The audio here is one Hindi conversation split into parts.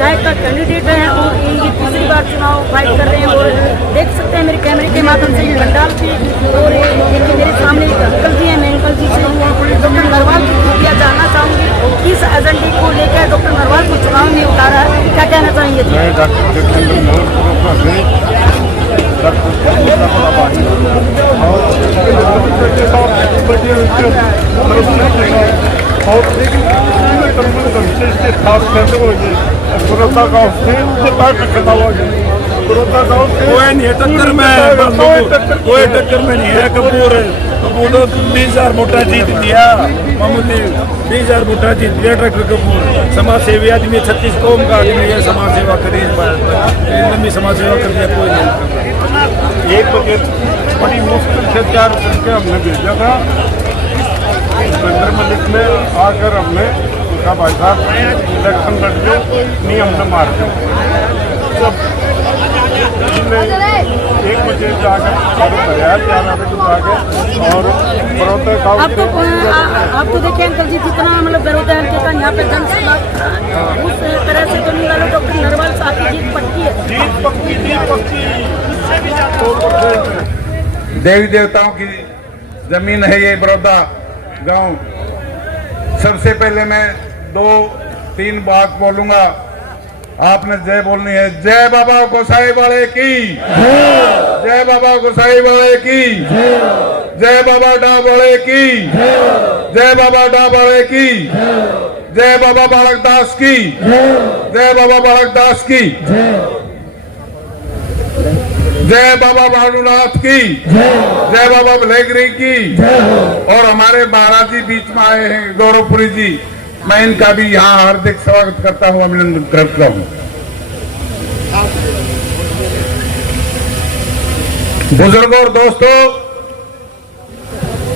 विधायक का कैंडिडेट है और ये तीसरी बार चुनाव फाइट कर रहे हैं। और देख सकते हैं मेरे कैमरे के माध्यम से पंडाल पे, और मेरे सामने एक अंकल जी हैं। मैं अंकल जी से डॉक्टर नरवाल की खुफिया जानना चाहूँगी, किस एजेंडे को लेकर डॉक्टर नरवाल को चुनाव में उतारा है, क्या कहना चाहेंगे? कोई टक्कर में नहीं है। कपूर 20,000 वोटा जीत दिया, मामूली 20,000 वोटा जीत दिया डॉक्टर कपूर। समाज सेवी आदमी, 36 कौम का आदमी है, समाज सेवा करी, लंबी समाज सेवा कर दिया। कोई नहीं, 1 बजे बड़ी मुश्किल से 4 करके हमने भेजा था मलिक में आकर। हमने उनका भाई साहब इलेक्शन लड़ के नियम से मार के 1 बजे जाकर और आपको देखिए अंकल जी, जितना मतलब बड़ौदा हल्के का यहाँ पे जनसभा उस तरह से तो नहीं वाले डॉक्टर नरवाल साहब की जीत पक्की है। देवी देवताओं की जमीन है ये बड़ौदा गांव। सबसे पहले मैं 2-3 बात बोलूंगा, आपने जय बोलनी है। जय बाबा गोसाई वाले की, जय बाबा गोसाई वाले की, जय बाबा डाब वाले की, जय बाबा डाब वाले की, जय बाबा बालक दास की, जय बाबा बालक दास की, जय बाबा भानुनाथ की, जय बाबा भलेगिरी की। और हमारे महाराज जी बीच में आए हैं, गौरवपुरी जी, मैं इनका भी यहाँ हार्दिक स्वागत करता हूँ, अभिनंदन करता हूँ। बुजुर्गों और दोस्तों,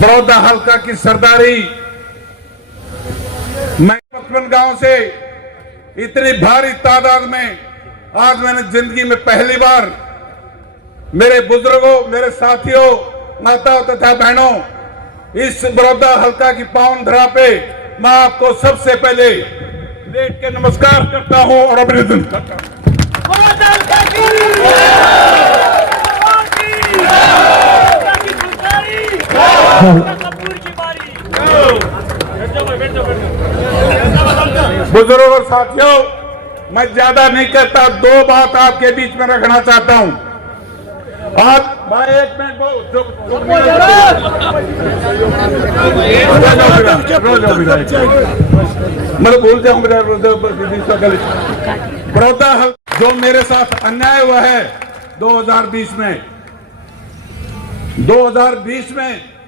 बड़ौदा हल्का की सरदारी, मैं पचपन गांव से इतनी भारी तादाद में आज मैंने जिंदगी में पहली बार मेरे बुजुर्गों, मेरे साथियों, माताओं तथा बहनों, इस बड़ौदा हल्का की पावन धरा पे मैं आपको सबसे पहले लेट के नमस्कार करता हूं और अभिनंदन करता हूं। बुजुर्गों और साथियों, मैं ज्यादा नहीं कहता, 2 बात आपके बीच में रखना चाहता हूं। आज भाई 1 मिनट मतलब भूल जाऊं बड़ौदा जो मेरे साथ अन्याय हुआ है 2020 में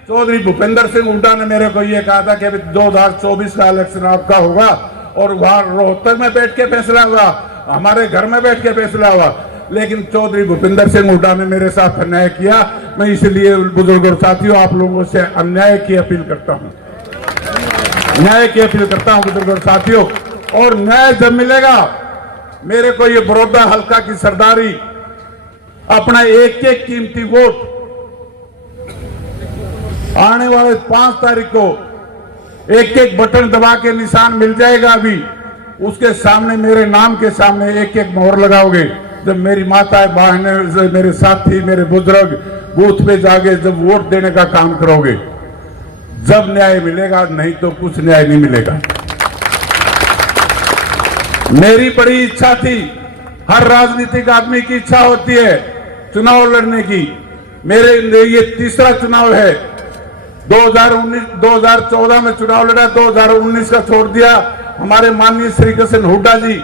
चौधरी भूपेंद्र सिंह हुड्डा ने मेरे को ये कहा था कि 2024 का इलेक्शन आपका होगा, और वहां रोहतक में बैठ के फैसला हुआ, हमारे घर में बैठ के फैसला हुआ। लेकिन चौधरी भूपेंद्र सिंह हुड्डा ने मेरे साथ अन्याय किया। मैं इसलिए बुजुर्गों और साथियों, आप लोगों से अन्याय की अपील करता हूं, न्याय की अपील करता हूं बुजुर्गों और साथियों। और न्याय जब मिलेगा, मेरे को ये बड़ौदा हल्का की सरदारी, अपना एक कीमती वोट आने वाले 5 तारीख को एक बटन दबा के निशान मिल जाएगा। अभी उसके सामने, मेरे नाम के सामने एक मोहर लगाओगे। जब मेरी माताएं, बहनें, मेरे साथी, मेरे बुजुर्ग बूथ पे जाके जब वोट देने का काम करोगे, जब न्याय मिलेगा, नहीं तो कुछ न्याय नहीं मिलेगा। मेरी बड़ी इच्छा थी, हर राजनीतिक आदमी की इच्छा होती है चुनाव लड़ने की। मेरे ये तीसरा चुनाव है। 2014 में चुनाव लड़ा, 2019 का छोड़ दिया। हमारे माननीय श्री कृष्ण हुड्डा जी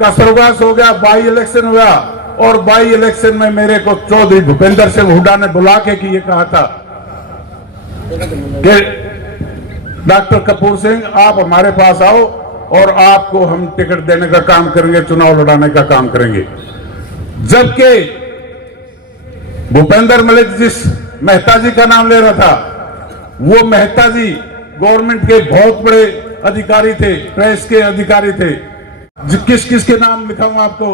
का स्वर्गवास हो गया, बाई इलेक्शन हुआ, और बाई इलेक्शन में मेरे को चौधरी भूपेंद्र सिंह हुड्डा ने बुला के ये कहा था कि डॉक्टर कपूर सिंह, आप हमारे पास आओ और आपको हम टिकट देने का काम करेंगे, चुनाव लड़ाने का काम करेंगे। जबकि भूपेंद्र मलिक जिस मेहता जी का नाम ले रहा था, वो मेहता जी गवर्नमेंट के बहुत बड़े अधिकारी थे, प्रेस के अधिकारी थे। किस किस के नाम लिखाऊं आपको,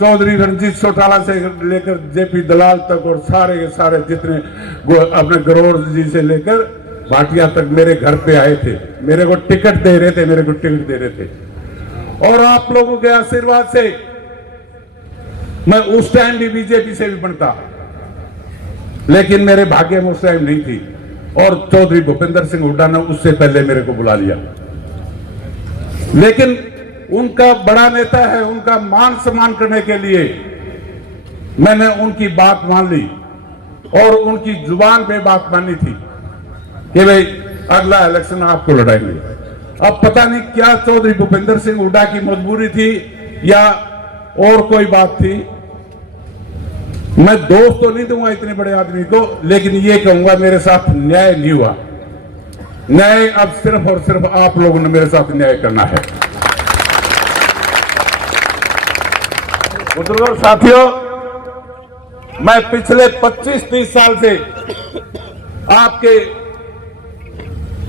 चौधरी रणजीत चौटाला से लेकर जेपी दलाल तक, और सारे के सारे जितने अपने गरोर जी से लेकर भाटिया तक मेरे घर पे आए थे, मेरे को टिकट दे रहे थे, और आप लोगों के आशीर्वाद से मैं उस टाइम भी बीजेपी से भी बनता, लेकिन मेरे भाग्य में उस टाइम नहीं थी और चौधरी भूपेंद्र सिंह हुड्डा ने उससे पहले मेरे को बुला लिया। लेकिन उनका बड़ा नेता है, उनका मान सम्मान करने के लिए मैंने उनकी बात मान ली और उनकी जुबान पे बात मानी थी कि भाई अगला इलेक्शन आपको लड़ाएंगे। अब पता नहीं क्या चौधरी भूपेंद्र सिंह हुड्डा की मजबूरी थी या और कोई बात थी, मैं दोष तो नहीं दूंगा इतने बड़े आदमी को, लेकिन ये कहूंगा मेरे साथ न्याय नहीं हुआ। न्याय अब सिर्फ और सिर्फ आप लोगों ने मेरे साथ न्याय करना है। बुजुर्गों साथियों, मैं पिछले 25-30 साल से आपके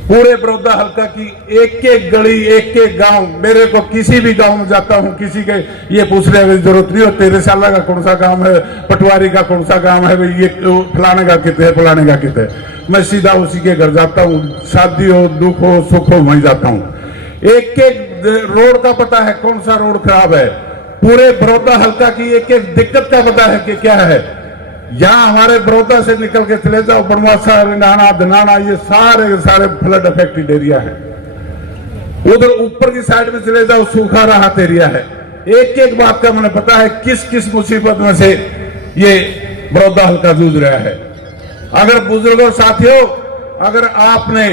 पूरे बड़ौदा हल्का की एक एक गली, एक एक गांव, मेरे को किसी भी गांव में जाता हूं, किसी के ये पूछने की जरूरत नहीं हो तेरे साला का कौन सा गांव है, पटवारी का कौन सा गांव है, ये फलाने का कितने है, फलाने का कितने है। मैं सीधा उसी के घर जाता हूं, शादी हो, दुख हो, सुख हो, वहीं जाता हूं। एक एक रोड का पता है कौन सा रोड खराब है, पूरे बड़ौदा हल्का की एक एक दिक्कत का पता है कि क्या है। यहां हमारे बड़ौदा से निकल के चले जाओ, बनवासा, रिंडाना, धनाना, ये सारे फ्लड अफेक्टेड एरिया है। उधर ऊपर की साइड में चले जाओ, सूखा राहत एरिया है। एक एक बात का मैंने पता है किस किस मुसीबत में से ये बड़ौदा हल्का जूझ रहा है। अगर बुजुर्गों साथियों, अगर आपने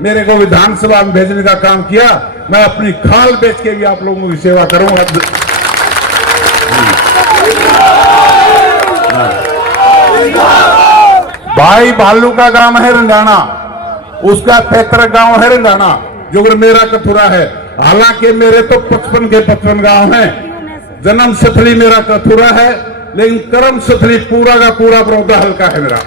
मेरे को विधानसभा में भेजने का काम किया, मैं अपनी खाल बेच के भी आप लोगों की सेवा करूंगा। भाई भालू का गांव है रंगाना, उसका पैतृक गांव है रंगाना, जो मेरा कथुरा है। हालांकि मेरे तो 55 के 55 गांव हैं, जन्म स्थली मेरा कथुरा है, लेकिन कर्म स्थली पूरा का पूरा बड़ौदा हल्का है मेरा।